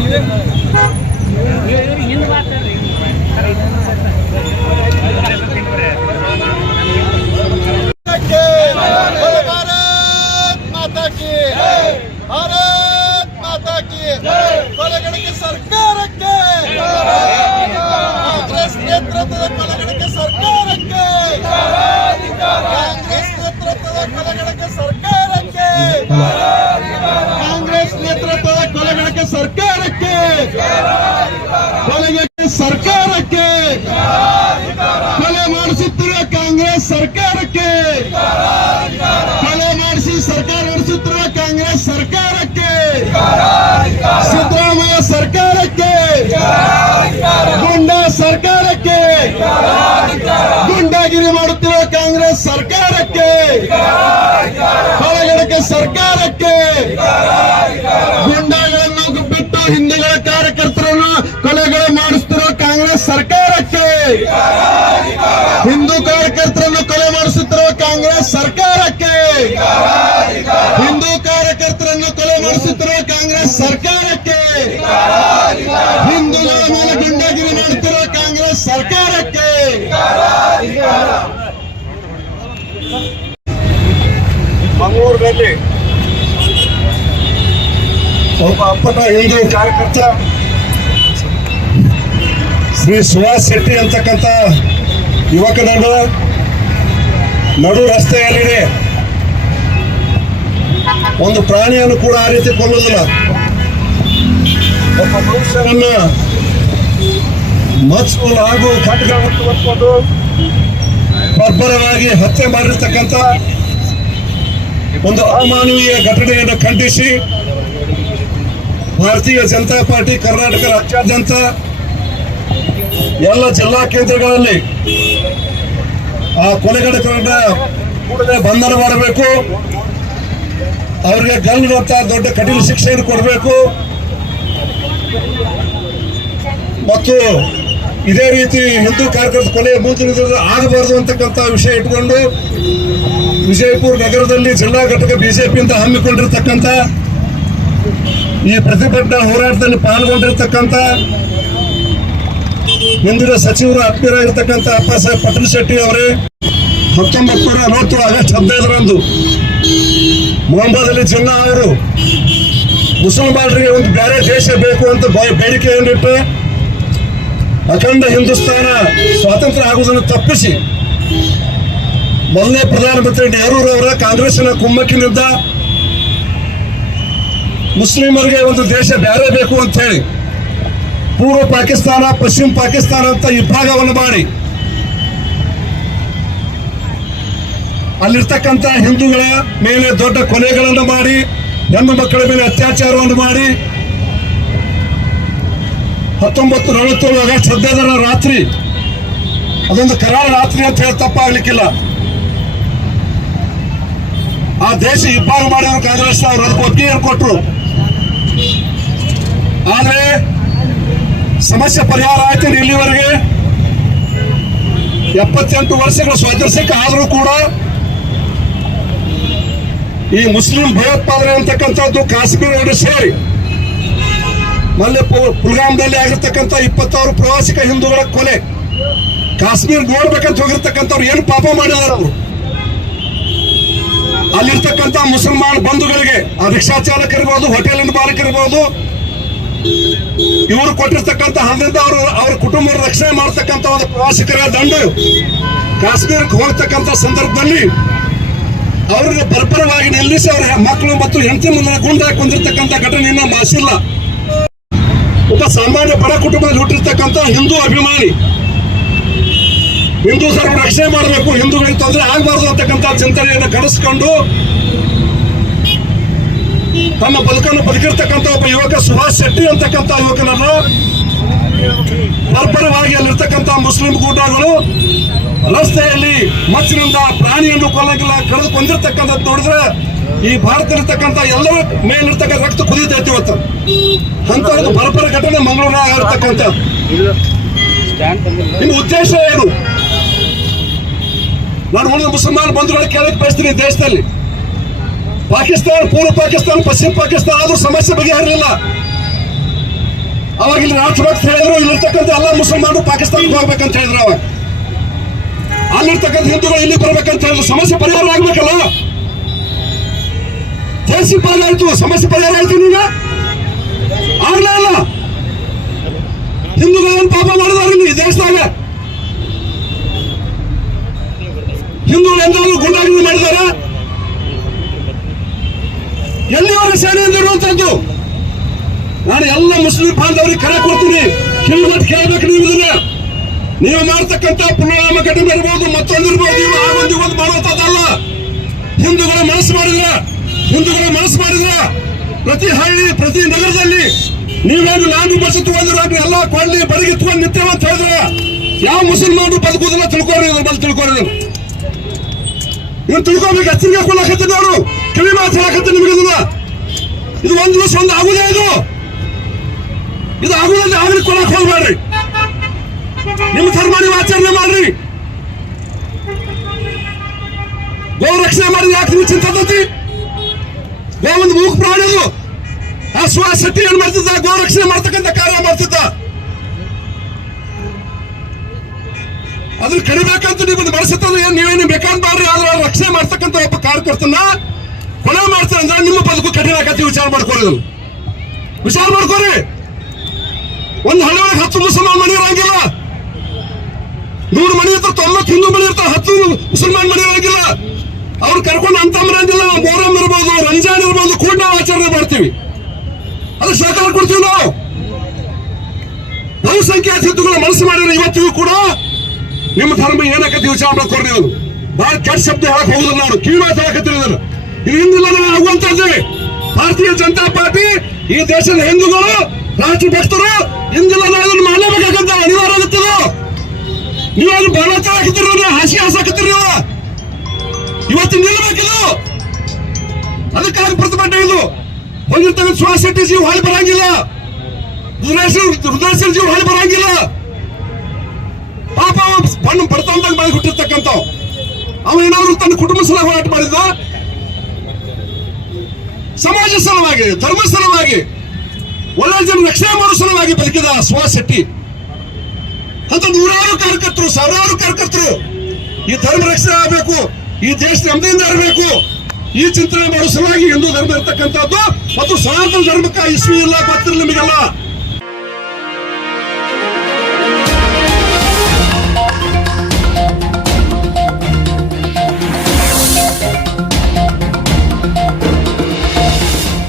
ಹಿಂದೆ ಸರ್ಕಾರಕ್ಕೆ ಕೊಲೆಗೆ ಸರ್ಕಾರಕ್ಕೆ, ಕೊಲೆ ಮಾಡಿಸುತ್ತಿರುವ ಕಾಂಗ್ರೆಸ್ ಸರ್ಕಾರಕ್ಕೆ, ಕೊಲೆ ಮಾಡಿಸಿ ಸರ್ಕಾರ ನಡೆಸುತ್ತಿರುವ ಕಾಂಗ್ರೆಸ್ ಸರ್ಕಾರಕ್ಕೆ, ಸಿದ್ದರಾಮಯ್ಯ ಸರ್ಕಾರಕ್ಕೆ, ಗುಂಡಾ ಸರ್ಕಾರಕ್ಕೆ, ಗುಂಡಾಗಿರಿ ಮಾಡುತ್ತಿರುವ ಕಾಂಗ್ರೆಸ್ ಸರ್ಕಾರಕ್ಕೆ ಕೊಲೆಗಡಕ್ಕೆ ಸರ್ಕಾರಕ್ಕೆ ಗುಂಡಾಗಳನ್ನು ಬಿಟ್ಟು ಹಿಂದೂಗಳ ಕಾರ್ಯಕರ್ತರನ್ನು ಕೊಲೆಗಳು ಮಾಡಿಸುತ್ತಿರುವ ಕಾಂಗ್ರೆಸ್ ಸರ್ಕಾರಕ್ಕೆ ಹಿಂದೂ ಕಾರ್ಯಕರ್ತರನ್ನು ಕೊಲೆ ಮಾಡಿಸುತ್ತಿರುವ ಕಾಂಗ್ರೆಸ್ ಸರ್ಕಾರಕ್ಕೆ ಹಿಂದೂ ಕಾರ್ಯಕರ್ತರನ್ನು ಕೊಲೆ ಮಾಡಿಸುತ್ತಿರುವ ಕಾಂಗ್ರೆಸ್ ಸರ್ಕಾರಕ್ಕೆ ಹಿಂದೂ ಮೇಲೆ ಗುಂಡಾಗಿರಿ ಮಾಡುತ್ತಿರುವ ಕಾಂಗ್ರೆಸ್ ಸರ್ಕಾರಕ್ಕೆ ಮಂಗಳೂರಿನಲ್ಲಿ ಒಬ್ಬ ಅಪ್ಪಟ ಹಿಂದೂ ಕಾರ್ಯಕರ್ತ ಶ್ರೀ ಸುಹಾಸ್ ಶೆಟ್ಟಿ ಅಂತಕ್ಕಂಥ ಯುವಕನನ್ನು ನಡು ರಸ್ತೆಯಲ್ಲಿದೆ. ಒಂದು ಪ್ರಾಣಿಯನ್ನು ಕೂಡ ಆ ರೀತಿ ಕೊಲ್ಲುವುದಿಲ್ಲ. ಒಬ್ಬ ಮನುಷ್ಯನನ್ನ ಮಚ್ಚು ಹಾಗೂ ಖಡ್ಗವನ್ನು ಹೊತ್ತು ಬರ್ಬರವಾಗಿ ಹತ್ಯೆ ಮಾಡಿರ್ತಕ್ಕಂಥ ಒಂದು ಅಮಾನವೀಯ ಘಟನೆಯನ್ನು ಖಂಡಿಸಿ, ಭಾರತೀಯ ಜನತಾ ಪಾರ್ಟಿ ಕರ್ನಾಟಕ ರಾಜ್ಯಾದ್ಯಂತ ಎಲ್ಲ ಜಿಲ್ಲಾ ಕೇಂದ್ರಗಳಲ್ಲಿ ಆ ಕೊಲೆಗಡಕರನ್ನ ಕೂಡಲೇ ಬಂಧನ ಮಾಡಬೇಕು. ಅವರಿಗೆ ಗಲ್ಲಿರುವಂತಹ ದೊಡ್ಡ ಕಠಿಣ ಶಿಕ್ಷೆಯನ್ನು ಕೊಡಬೇಕು. ಮತ್ತು ಇದೇ ರೀತಿ ಹಿಂದೂ ಕಾರ್ಯಕರ್ತ ಕೊಲೆ ಮುಂದಿನ ಆಗಬಾರದು ಅಂತಕ್ಕಂಥ ವಿಷಯ ಇಟ್ಕೊಂಡು ವಿಜಯಪುರ ನಗರದಲ್ಲಿ ಜಿಲ್ಲಾ ಘಟಕ ಬಿಜೆಪಿಯಿಂದ ಹಮ್ಮಿಕೊಂಡಿರ್ತಕ್ಕಂಥ ಈ ಪ್ರತಿಭಟನಾ ಹೋರಾಟದಲ್ಲಿ ಪಾಲ್ಗೊಂಡಿರ್ತಕ್ಕಂಥ ಹಿಂದಿನ ಸಚಿವರು ಆತ್ಮೀಯರಾಗಿರ್ತಕ್ಕಂಥ ಅಪ್ಪ ಸಾಹೇಬ್ ಶೆಟ್ಟಿ ಅವರೇ ಹತ್ತೊಂಬತ್ತು ನೂರ ಆಗಸ್ಟ್ ಹದಿನೈದರಂದು ಮೊಹಮ್ಮದ್ ಜಿನ್ನಾ ಅವರು ಮುಸಲ್ಮಾನರಿಗೆ ಒಂದು ಬೇರೆ ದೇಶ ಬೇಕು ಅಂತ ಬೇಡಿಕೆಯನ್ನಿಟ್ಟು ಅಖಂಡ ಹಿಂದೂಸ್ತಾನ ಸ್ವಾತಂತ್ರ್ಯ ಆಗುವುದನ್ನು ತಪ್ಪಿಸಿ ಮೊದಲನೇ ಪ್ರಧಾನಮಂತ್ರಿ ನೆಹರೂರವರ ಕಾಂಗ್ರೆಸ್ಸಿನ ಕುಮ್ಮಕ್ಕಿನಿಂದ ಮುಸ್ಲಿಮರಿಗೆ ಒಂದು ದೇಶ ಬೇರೆ ಬೇಕು ಅಂತ ಹೇಳಿ ಪೂರ್ವ ಪಾಕಿಸ್ತಾನ, ಪಶ್ಚಿಮ ಪಾಕಿಸ್ತಾನ ಅಂತ ವಿಭಾಗವನ್ನು ಮಾಡಿ. ಅಲ್ಲಿರ್ತಕ್ಕಂಥ ಹಿಂದೂಗಳ ಮೇಲೆ ದೊಡ್ಡ ಕೊಲೆಗಳನ್ನು ಮಾಡಿ, ಹೆಣ್ಣು ಮಕ್ಕಳ ಮೇಲೆ ಅತ್ಯಾಚಾರವನ್ನು ಮಾಡಿ. ಹತ್ತೊಂಬತ್ತು ನಲವತ್ತೇಳು ಆಗಸ್ಟ್ ಹದಿನೈದರ ರಾತ್ರಿ, ಅದೊಂದು ಕರಾಳ ರಾತ್ರಿ ಅಂತ ಹೇಳಿ ತಪ್ಪಾಗ್ಲಿಕ್ಕಿಲ್ಲ. ಆ ದೇಶ ಇಬ್ಬಾಗ ಮಾಡಿದ್ರು ಕಾಂಗ್ರೆಸ್ ಅವರು ಅದಕ್ಕೆ ಒಪ್ಪಿಗೆ ಕೊಟ್ಟರು ಆದ್ರೆ ಸಮಸ್ಯೆ ಪರಿಹಾರ ಆಯ್ತು ಇಲ್ಲಿವರೆಗೆ. ಎಪ್ಪತ್ತೆಂಟು ವರ್ಷಗಳ ಸ್ವಾತಂತ್ರ್ಯಕ್ಕೆ ಆದರೂ ಕೂಡ ಈ ಮುಸ್ಲಿಂ ಭಯೋತ್ಪಾದನೆ ಅಂತಕ್ಕಂಥದ್ದು ಕಾಶ್ಮೀರ ಸೇರಿ. ಮಲ್ಲೆ ಪುಲ್ಗಾಮ್ದಲ್ಲಿ ಆಗಿರ್ತಕ್ಕಂಥ ಇಪ್ಪತ್ತಾರು ಪ್ರವಾಸಿಕ ಹಿಂದೂಗಳ ಕೊಲೆ. ಕಾಶ್ಮೀರ್ ನೋಡ್ಬೇಕಂತ ಹೋಗಿರ್ತಕ್ಕಂಥವ್ರು ಏನು ಪಾಪ ಮಾಡಿದಾರ ಅವರು. ಅಲ್ಲಿರ್ತಕ್ಕಂಥ ಮುಸಲ್ಮಾನ್ ಬಂಧುಗಳಿಗೆ, ಆ ರಿಕ್ಷಾ ಚಾಲಕ ಇರ್ಬೋದು ಹೋಟೆಲ್ ಮಾಲಕ ಇರ್ಬೋದು ಇವರು ಕೊಟ್ಟಿರ್ತಕ್ಕಂಥ ಹಣದಿಂದ ಅವರು ಅವ್ರ ಕುಟುಂಬ ರಕ್ಷಣೆ ಮಾಡತಕ್ಕಂಥ ಒಂದು ಪ್ರವಾಸಿಗರ ದಂಡ. ಕಾಶ್ಮೀರಕ್ಕೆ ಹೋಗ್ತಕ್ಕಂಥ ಸಂದರ್ಭದಲ್ಲಿ ಅವ್ರನ್ನ ಬರ್ಬರವಾಗಿ ನಿಲ್ಲಿಸಿ ಅವರ ಮಕ್ಕಳು ಮತ್ತು ಹೆಂಡತಿ ಮುಂದೆ ಗುಂಡಾಕಿ ಕೊಂದಿರ್ತಕ್ಕಂಥ ಘಟನೆಯನ್ನ ಮಾಸಿಲ್ಲ. ಒಬ್ಬ ಸಾಮಾನ್ಯ ಬಡ ಕುಟುಂಬದಲ್ಲಿ ಹುಟ್ಟಿರ್ತಕ್ಕಂಥ ಹಿಂದೂ ಅಭಿಮಾನಿ. ಹಿಂದೂ ಸರ್ವ ರಕ್ಷಣೆ ಮಾಡಬೇಕು, ಹಿಂದೂಗಳಿಗೆ ತೊಂದರೆ ಆಗಬಾರ್ದು ಅಂತಕ್ಕಂಥ ಚಿಂತನೆಯನ್ನು ಕಡಿಸ್ಕೊಂಡು ತನ್ನ ಬದುಕನ್ನು ಬದುಕಿರ್ತಕ್ಕಂಥ ಒಬ್ಬ ಯುವಕ ಸುಭಾಷ್ ಶೆಟ್ಟಿ ಅಂತಕ್ಕಂಥ ಯುವಕನನ್ನು ಬರ್ಬರವಾಗಿ ಅಲ್ಲಿರ್ತಕ್ಕಂಥ ಮುಸ್ಲಿಂ ಕೂಟಗಳು ರಸ್ತೆಯಲ್ಲಿ ಮಚ್ಚಿನಿಂದ ಪ್ರಾಣಿಯನ್ನು ಕೊಲ್ಲಂಗಿಲ್ಲ ಕಳೆದು ಕೊಂದಿರ್ತಕ್ಕಂಥದ್ದು ನೋಡಿದ್ರೆ ಈ ಭಾರತದಲ್ಲಿರ್ತಕ್ಕಂಥ ಎಲ್ಲರ ಮೇಲಿರ್ತಕ್ಕಂಥ ರಕ್ತ ಕುದಿತೈತಿ ಇವತ್ತು. ಅಂತ ಒಂದು ಬರ್ಬರ ಘಟನೆ ಮಂಗಳೂರ ಆಗಿರ್ತಕ್ಕಂಥ. ನಿಮ್ಮ ಉದ್ದೇಶ ಏನು? ನಾನು ಉಳಿದ ಮುಸಲ್ಮಾನ ಬಂಧುಗಳು ಕೇಳಕ್ ಬಯಸ್ತೀನಿ ದೇಶದಲ್ಲಿ. ಪಾಕಿಸ್ತಾನ, ಪೂರ್ವ ಪಾಕಿಸ್ತಾನ, ಪಶ್ಚಿಮ ಪಾಕಿಸ್ತಾನ ಆದ್ರೂ ಸಮಸ್ಯೆ ಬಗೆಹರಲಿಲ್ಲ. ಅವಾಗ ಇಲ್ಲಿ ರಾಷ್ಟ್ರಭಕ್ತ ಹೇಳಿದ್ರು, ಇಲ್ಲಿರ್ತಕ್ಕಂಥ ಎಲ್ಲ ಮುಸಲ್ಮಾನರು ಪಾಕಿಸ್ತಾನಕ್ಕೆ ಹೋಗ್ಬೇಕಂತ ಹೇಳಿದ್ರು ಅವಾಗ. ಅಲ್ಲಿರ್ತಕ್ಕಂಥ ಹಿಂದೂಗಳು ಇಲ್ಲಿ ಬರ್ಬೇಕಂತ ಹೇಳಿದ್ರು. ಸಮಸ್ಯೆ ಪರಿಹಾರ ಆಗ್ಬೇಕಲ್ಲ? ದೇಸಿ ಪರಿಹಾರ ಆಯ್ತು, ಸಮಸ್ಯೆ ಪರಿಹಾರ ಆಯ್ತು ನೀನ ಆಗ್ಲೇ ಅಲ್ಲ ಹಿಂದೂಗಳು ಏನು ಪಾಪ ಮಾಡಿದಾರೆ ಇಲ್ಲಿ ದೇಶದಾಗ? ಹಿಂದೂಗಳು ಎಂದಾದ್ರೂ ಗುಂಡಾಗಿ ಮಾಡಿದಾರ? ಎಲ್ಲಿವರೆಗೆ ಸೇನೆ ಇರುವಂತದ್ದು ನಾನು ಎಲ್ಲ ಮುಸ್ಲಿಂ ಬಾಂಧವರಿಗೆ ಕರೆ ಕೊಡ್ತೀನಿ. ಕಿವಿಗೊಟ್ಟು ಕೇಳಬೇಕು ನೀವು ಇದನ್ನ. ನೀವು ಮಾಡ್ತಕ್ಕಂತ ಪುಲ್ವಾಮ ಘಟನೆ ಇರ್ಬೋದು ಮತ್ತೊಂದಿರ್ಬೋದು ನೀವು ಆಗೊಂದು ಒಂದು ಮಾಡುವಂತದ್ದಲ್ಲ ಹಿಂದೂಗಳ ಮನಸ್ಸು ಮಾಡಿದ್ರ? ಹಿಂದೂಗಳ ಮನಸ್ಸು ಮಾಡಿದ್ರ? ಪ್ರತಿ ಹಳ್ಳಿ, ಪ್ರತಿ ನಗರದಲ್ಲಿ ನೀವೇನು ನಾನು ಬಸತ್ತು ತಗೊಂಡ್ರೆ ಎಲ್ಲ ಕೊಳ್ಳಿ ಬಡಗಿ ನಿತ್ಯವಂತ ಹೇಳಿದ್ರ? ಯಾವ ಮುಸಲ್ಮಾನರು ಬದುಕುದಿಲ್ಲ ತಿಳ್ಕೊರಿ ಬಂದು ತಿಳ್ಕೊರಿ ಇವ್ನು ತಿಳ್ಕೊಬೇಕು ಎಚ್ಚರಿಕೆ ಕೊಡಕತ್ತೀನಿ ಅವರು ಕಿವಿ ಮಾತು ಹೇಳಕತ್ತೀನಿ ನಿಮಗೆ ಇದನ್ನ ಇದು ಒಂದು ದಿವಸ ಒಂದು ಆಗುದೇ ಇದು? ಇದು ಆಗುದಲ್ಲಿ ಆಗಲಿ ಕೊಡಕ್ ಹೋಗ್ಬೇಡ್ರಿ. ನಿಮ್ಮ ಧರ್ಮ ನೀವು ಆಚರಣೆ ಮಾಡ್ರಿ. ಗೋ ರಕ್ಷಣೆ ಮಾಡಿ ಯಾಕೆ ನೀವು ಚಿಂತೆ ತತ್ತಿ ಗೋ ಒಂದು ಮೂಕ್ ಪ್ರಾಣಿ ಅದು ಆ ಸುಹಾಸ್ ಶೆಟ್ಟಿ ಏನ್ ಮಾಡ್ತಿದ್ದ? ಗೋ ರಕ್ಷಣೆ ಮಾಡ್ತಕ್ಕಂಥ ಕಾರ್ಯ ಮಾಡ್ತಿದ್ದ. ಅದ್ರ ಕಡಿಬೇಕಂತ ನೀವು ಬಳಸುತ್ತದೆ ಏನ್ ನೀವೇನು ಬೇಕಾನ್ ಮಾಡ್ರಿ ಆದ್ರೆ ರಕ್ಷಣೆ ಮಾಡ್ತಕ್ಕಂಥ ಒಬ್ಬ ಕಾರ್ಯಕರ್ತನ ಕೊಲೆ ಮಾಡ್ತಾರೆ ಅಂದ್ರೆ ನಿಮ್ಮ ಬದುಕು ಕಠಿಣ ವಿಚಾರ ಮಾಡ್ಕೋರಿ ವಿಚಾರ ಮಾಡ್ಕೋರಿ ಒಂದು ಹಳ್ಳಿ ಒಳಗೆ ಹತ್ತು ಮುಸಲ್ಮಾನ್ ಮನೆ ಇರಂಗಿಲ್ಲ. ನೂರು ಮನೆ ಇರ್ತಾರೆ ತೊಂಬತ್ತು ಹಿಂದೂ ಮನೆ ಇರ್ತಾರೆ ಹತ್ತು ಮುಸಲ್ಮಾನ್ ಮನೆ ಇರಂಗಿಲ್ಲ. ಅವ್ರು ಕರ್ಕೊಂಡು ಅಂತ ಇರಂಗಿಲ್ಲ ಮೊಹರಂ ಇರ್ಬೋದು, ರಂಜಾನ್ ಇರ್ಬೋದು ಕೂಡ ನಾವು ಆಚರಣೆ ಮಾಡ್ತೀವಿ. ಅದು ಸಹಕಾರ ಕೊಡ್ತೀವಿ ನಾವು. ಬಹುಸಂಖ್ಯಾತ ಹಿಂದೂಗಳ ಮನಸ್ಸು ಮಾಡಿದ್ರೆ ಇವತ್ತಿಗೂ ಕೂಡ ನಿಮ್ಮ ಧರ್ಮ ಏನಕ್ಕೆ ವಿಚಾರ ಮಾಡ್ಕೊಡ್ರಿ ನೀವು? ಬಹಳ ಕೆಟ್ಟ ಶಬ್ದ ಹೇಳಕ್ ಹೋಗುದಿಲ್ಲ ನಾನು. ಕಿವಿ ಮಾತು ಹೇಳಕತ್ತೀನಿ ಇದನ್ನ. ಇದು ಹಿಂದಿಲ್ಲ ನಾವು ಆಗುವಂತದ್ದೇ ಭಾರತೀಯ ಜನತಾ ಪಾರ್ಟಿ ಈ ದೇಶದ ಹಿಂದೂಗಳು ರಾಷ್ಟ್ರ ಭಕ್ತರು ಹಿಂದಿಲ್ಲ ನಾವು ಇದನ್ನ ಮಾಡಲೇಬೇಕಾಗಂತ ಅನಿವಾರ್ಯ ಆಗುತ್ತದ ನೀವು ಅದು ಬಲತ ಹಾಕಿದ್ರು ಹಾಸಿ ಹಾಸಾಕತ್ತೀರಿ ನೀವು. ಇವತ್ತು ನಿಲ್ಲಬೇಕಿದು. ಅದಕ್ಕಾಗಿ ಪ್ರತಿಭಟನೆ ಇದು. ಹೊಂದಿರ್ತಕ್ಕಂಥ ಸುಹಾಸ್ ಶೆಟ್ಟಿ ಜೀವ ಹಾಳಿ ಬರಂಗಿಲ್ಲ. ರುದ್ರೇಶ್ವರ ಜೀವ ಹಾಳಿ ಬರಂಗಿಲ್ಲ. ಪಾಪ ಬಣ್ಣ ಬಡತನದಾಗ ಮಾಡಿ ಹುಟ್ಟಿರ್ತಕ್ಕಂಥ ಅವ ಏನಾದ್ರು ತನ್ನ ಕುಟುಂಬ ಸಲ ಹೋರಾಟ ಮಾಡಿದ ಸಮಾಜ ಸಲುವಾಗಿ, ಧರ್ಮ ಸಲುವಾಗಿ, ಒಳ್ಳೆ ಜನ ರಕ್ಷಣೆ ಮಾಡೋ ಸಲುವಾಗಿ ಬದುಕಿದ ಸುಹಾಸ್ ಶೆಟ್ಟಿ. ಅಂತ ನೂರಾರು ಕಾರ್ಯಕರ್ತರು, ಸಾವಿರಾರು ಕಾರ್ಯಕರ್ತರು ಈ ಧರ್ಮ ರಕ್ಷಣೆ ಆಗಬೇಕು, ಈ ದೇಶ ನೆಮ್ಮದಿಯಿಂದ ಇರಬೇಕು. ಈ ಚಿಂತನೆ ಮಾಡೋ ಸಲುವಾಗಿ ಹಿಂದೂ ಧರ್ಮ ಇರತಕ್ಕಂಥದ್ದು, ಮತ್ತು ಸನಾತನ ಧರ್ಮಕ್ಕೆ ಇಸ್ವಿ ಇಲ್ಲ ಗೊತ್ತಿರಲಿ ನಿಮಗೆಲ್ಲ